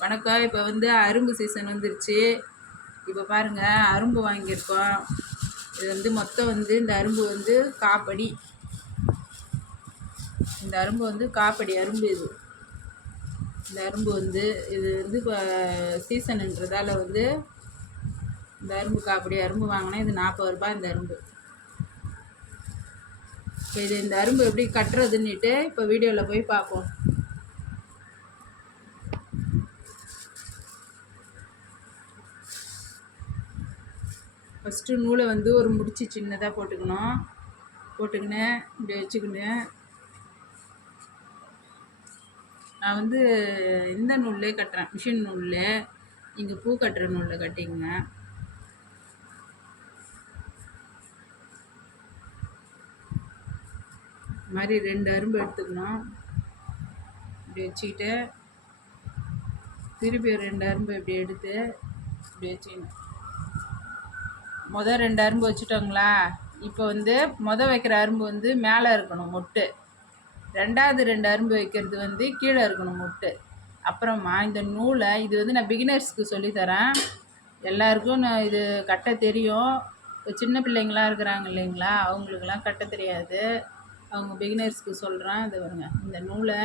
வணக்கம். இப்போ வந்து அரும்பு சீசன் வந்துருச்சு. இப்போ பாருங்கள், அரும்பு வாங்கியிருக்கோம். இது வந்து மொத்தம் வந்து இந்த அரும்பு வந்து காப்படி. இந்த அரும்பு வந்து காப்படி அரும்பு. இந்த அரும்பு வந்து இது வந்து இப்போ சீசனுன்றதால வந்து இந்த அரும்பு காப்படி அரும்பு வாங்கினா இது 40 ரூபாய் இந்த அரும்பு. இப்போ இந்த அரும்பு எப்படி கட்டுறதுன்னுட்டு இப்போ வீடியோவில் போய் பார்ப்போம். ஃபஸ்ட்டு நூலை வந்து ஒரு முடிச்சு சின்னதாக போட்டுக்கின்னு இப்படி வச்சுக்கின்னு, நான் வந்து இந்த நூல்லே கட்டுறேன், மிஷின் நூலில். நீங்கள் பூ கட்டுற நூலில் கட்டிங்க. இது மாதிரி 2 அரும்பு எடுத்துக்கணும். இப்படி வச்சுக்கிட்டு திருப்பி 2 அரும்பு இப்படி எடுத்து இப்படி வச்சுக்கணும். மொதல் 2 அரும்பு வச்சுட்டோங்களா? இப்போ வந்து வைக்கிற அரும்பு வந்து மேலே இருக்கணும் மொட்டு. 2வது 2 அரும்பு வைக்கிறது வந்து கீழே இருக்கணும் மொட்டு. அப்புறமா இந்த நூலை, இது வந்து நான் பிகினர்ஸ்க்கு சொல்லித்தரேன். எல்லாருக்கும் நான் இது கட்ட தெரியும். இப்போ சின்ன பிள்ளைங்களாம் இருக்கிறாங்க இல்லைங்களா, அவங்களுக்கெல்லாம் கட்ட தெரியாது. அவங்க பிகினர்ஸ்க்கு சொல்கிறேன். இது வருங்க, இந்த நூலை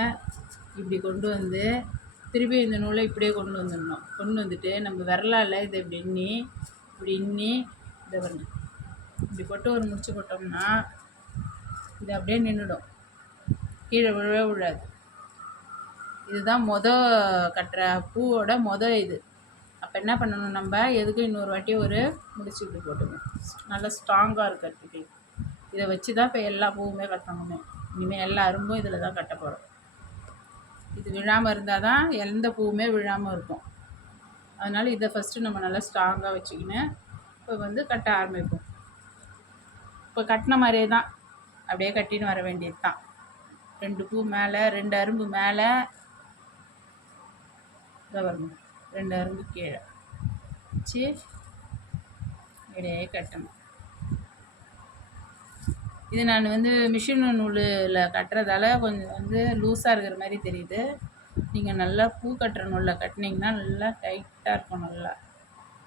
இப்படி கொண்டு வந்து திருப்பி இந்த நூலை இப்படியே கொண்டு வந்துடணும். கொண்டு வந்துட்டு நம்ம விரலால் இதை இப்படி இன்னி இதை வருங்க, இப்படி போட்டு ஒரு முடிச்சு போட்டோம்னா இது அப்படியே நின்றுடும், கீழே விழவே விழாது. இதுதான் கட்டுற பூவோட இது. அப்போ என்ன பண்ணணும், நம்ம எதுக்கும் இன்னொரு வாட்டி ஒரு முடிச்சு இப்படி போட்டுக்கணும். நல்லா ஸ்ட்ராங்காக இருக்கிறதுக்கு இதை வச்சு தான் இப்போ எல்லா பூவுமே கட்டணுமே. இனிமேல் எல்லா அரும்பும் இதில் தான் கட்ட போகிறோம். இது விழாமல் இருந்தால் தான் எந்த பூவுமே விழாமல் இருக்கும். அதனால் இதை ஃபஸ்ட்டு நம்ம நல்லா ஸ்ட்ராங்காக வச்சுக்கின்னு இப்போ வந்து கட்ட ஆரம்பிப்போம். இப்போ கட்டின மாதிரியே தான் அப்படியே கட்டின்னு வர வேண்டியது தான். 2 பூ மேலே, 2 அரும்பு மேலே, இதை வரணும், 2 அரும்பு கீழே வச்சு அப்படியே கட்டணும். இது நான் வந்து மிஷின் நூலில் கட்டுறதால கொஞ்சம் வந்து லூஸாக இருக்கிற மாதிரி தெரியுது. நீங்கள் நல்லா பூ கட்டுற நூலில் கட்டினீங்கன்னா நல்லா டைட்டாக இருக்கும். நல்லா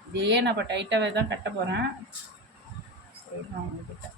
இதையே நான் இப்போ டைட்டாகவே தான் கட்ட போகிறேன். சொல்கிறேன் உங்கள்கிட்ட.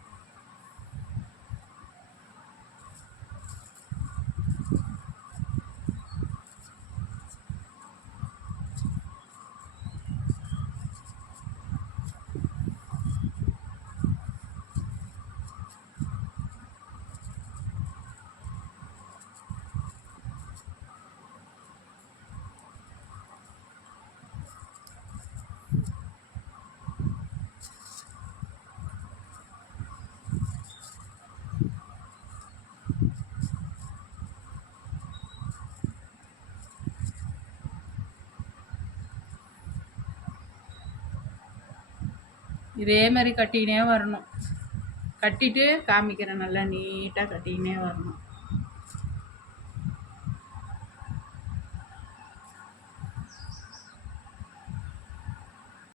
இதே மாதிரி கட்டிக்கினே வரணும். கட்டிட்டு காமிக்கிறேன், நல்லா நீட்டாக கட்டிக்கினே வரணும்.